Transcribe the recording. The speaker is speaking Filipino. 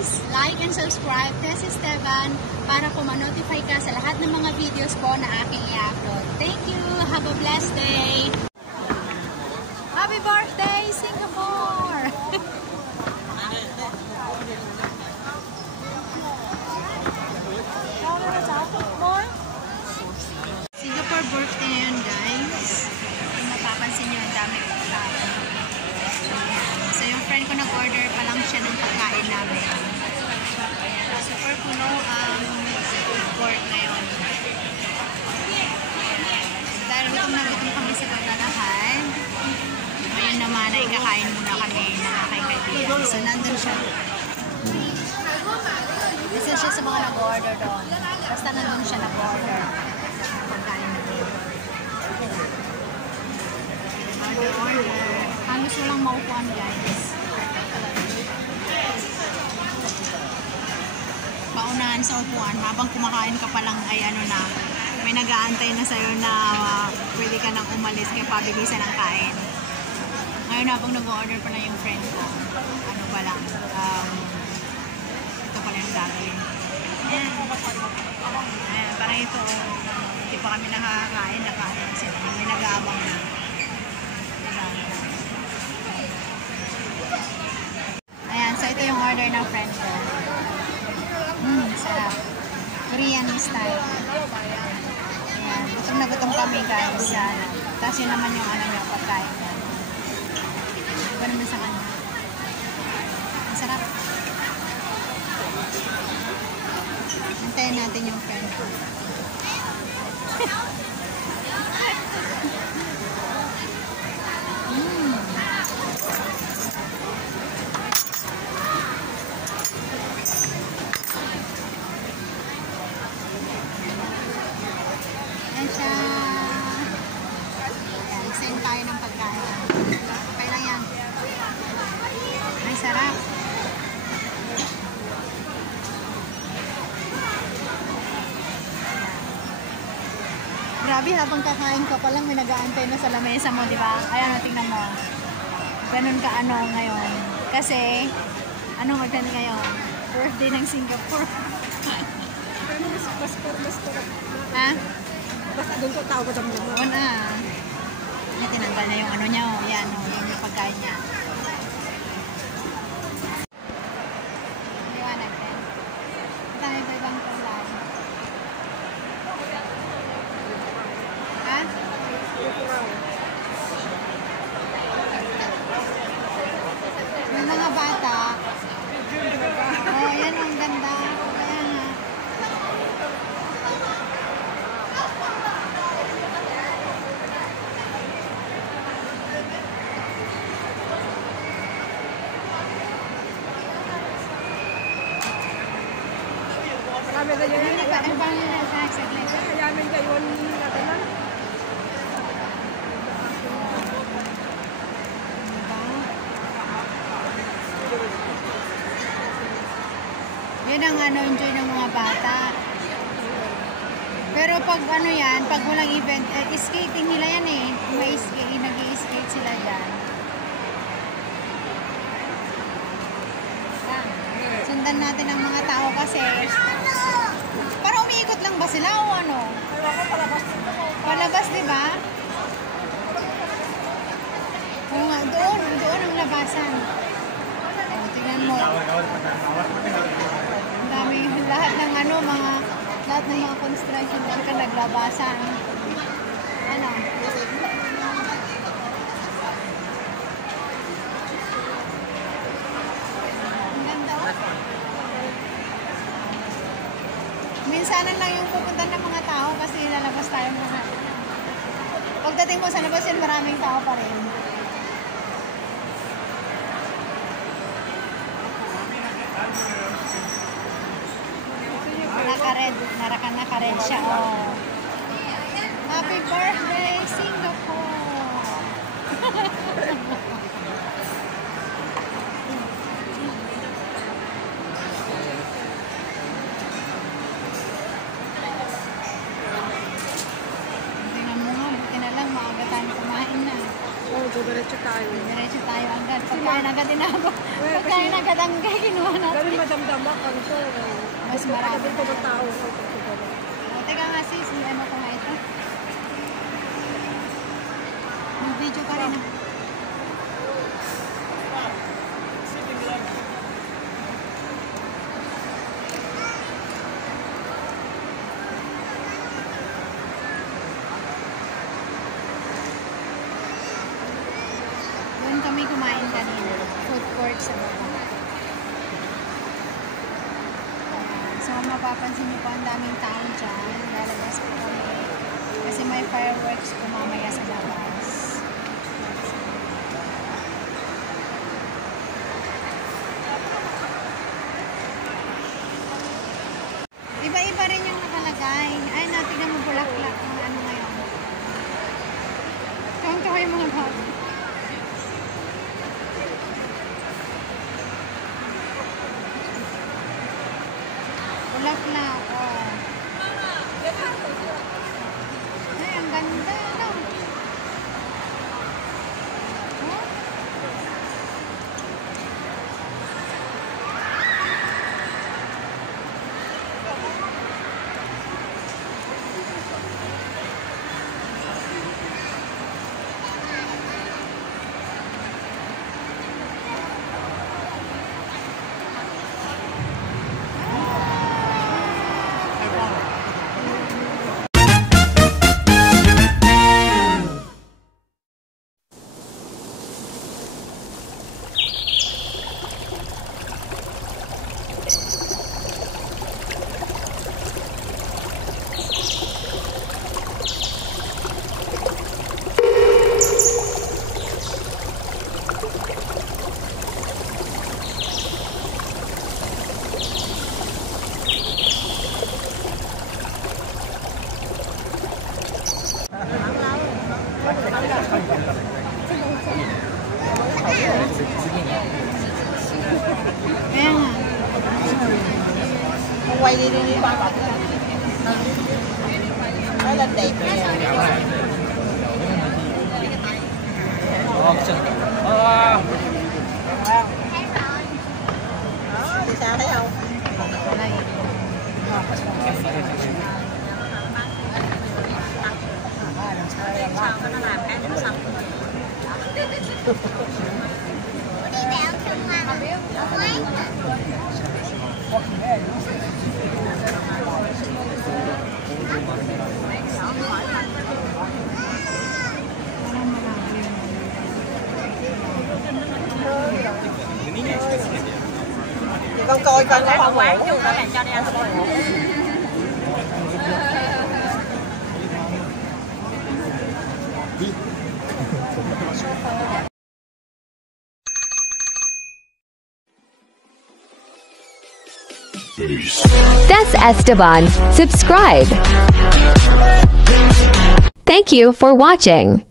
please like and subscribe Tess Esteban para po ma-notify ka sa lahat ng mga videos po na aking i-upload. Thank you! Have a blessed day! Happy birthday, Singapore! Singapore birthday yun, guys. Kung mapapansin nyo, ang dami kong tao. So, yung friend ko nag-order pa lang siya ng pagkain namin. Super puno ang food court ngayon. Dahil gutom na gutom kami sa paglalakad, ngayon naman ay kakain muna kami ng aking kaibigan. So, nandun siya. Isa siya sa mga nag-order doon. Basta nandun siya nag-order. Pagkain namin. Order. Halos walang maupuan, guys. Paunahan sa upuan, habang kumakain ka pa lang ay ano na, may nag-aantay na sa'yo na pwede ka nang umalis kaya pabilisan ang kain. Ngayon habang nag-order pa na yung friend ko, ano pa lang, ito pala yung daging. Ayan, parang ito, hindi pa kami nakakain, nakain sila, may nag-aabang na. Ayan, so ito yung order ng friend ko. Sarap. Korean style. Ayan, gutom na gutom kami guys. Tapos yun naman yung ano niya, pagkain niya. Iba naman sa kanya. Ang sarap. Hintayin natin yung friend ko. Send tayo ng pagkain. Okay lang yan. Ay, sarap. Grabe, habang kakain ka pa lang, may nag-aantay na sa lamesa mo, di ba? Ayan, tingnan mo. Ganun ka ano ngayon. Kasi, ano magdali ngayon? Birthday ng Singapore. Ha? Basta doon ko tao ko sa mga. Oo na. Tinanggal na yung ano niya. Yan, yung pagkain niya. Liwanag din. Dami ba ibang kulay? Ha? May mga bata. Oh, yan ang ganda. Kaya nga. Kami na yun. Ang pangin na sa saglit. Kayamin kayo natin lang. Yan ang ano, enjoy ng mga bata. Pero pag ano yan, pag walang event, skating nila yan eh. May nag-i-skate sila dyan. Sundan natin ang mga tao kasi para umiikot lang ba sila o ano? Palabas, di ba? Oo nga, doon ang labasan. O, tingnan mo. Ang dami, lahat ng ano, lahat ng mga construction worker naglabasan. Ano? Ang ganda o. Minsanan lang yung pupunta ng mga tao kasi lalabas tayo mga. Pagdating mo sa labas yun, maraming tao pa rin. Naka-red siya. Oh. Happy birthday, Singapore! Tingnan mo nga, buti na lang, maaga tayo kumain na. Oo, diretso tayo. Diretso tayo. tayo agad. Pagkain agad din ako. Pagkain agad ang kinuha natin. Ganun madamdama ka. Mas marami. Kapag ko ng tao. O, teka nga sis, ano ko nga ito? Mag-video ka rin. Doon kami kumain kanina. Food court sa baba. So, mapapansin niyo po ang daming tao dyan. Lalabas po kami. Kasi may fireworks po mamaya sa labas. Iba-iba rin yung nakalagay. Ay, natignan mo bulaklak yung ano ngayon. Tuwang-tuwa yung mga bago. Bulaklak, oh. Ay, ang ganda, no? Oh? Kaya nga. Quay đi đi ba bọc đó là đẹp đi sao thấy không nó làm cái nó xong đi béo chung mà thì con coi coi có phòng quán chung đó cho đi ăn xong. That's Esteban. Subscribe. Thank you for watching.